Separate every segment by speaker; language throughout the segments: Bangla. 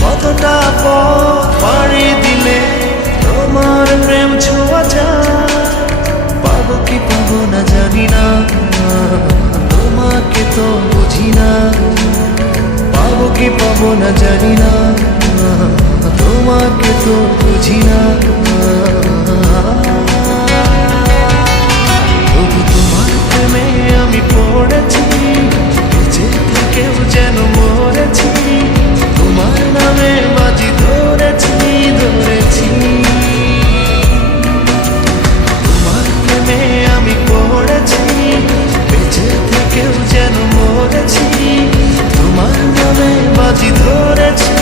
Speaker 1: কতটা পথ পাড়ি দিলে তোমার প্রেম ছোঁয়া যা কি পাবো না জানি না, তোমাকে তো বুঝি না। পাবো কি পাবো না জানি বলেছি তোমার নামে বাজি ধরেছি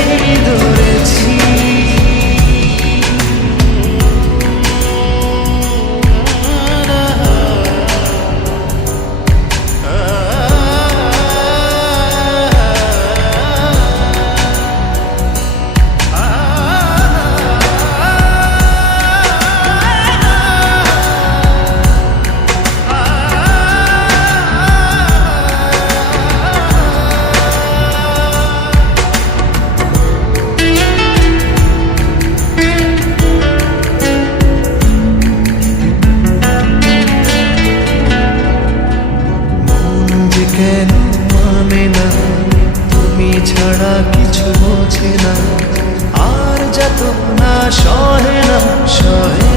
Speaker 1: ধরেছি। সহে না সহে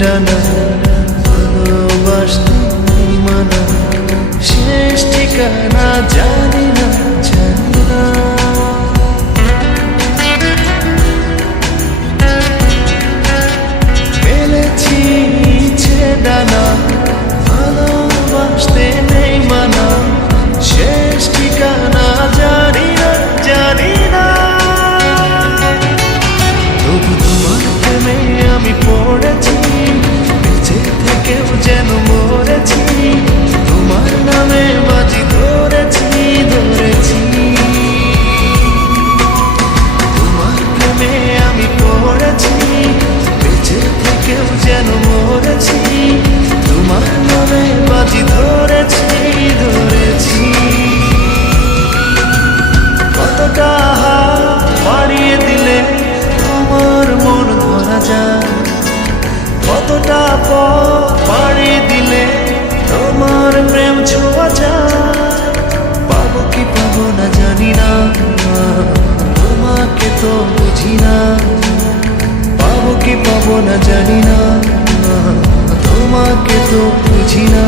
Speaker 1: ঠিকানা ভালোবাসতাম মানা। শেষ ঠিকানা জানি তো বুঝি না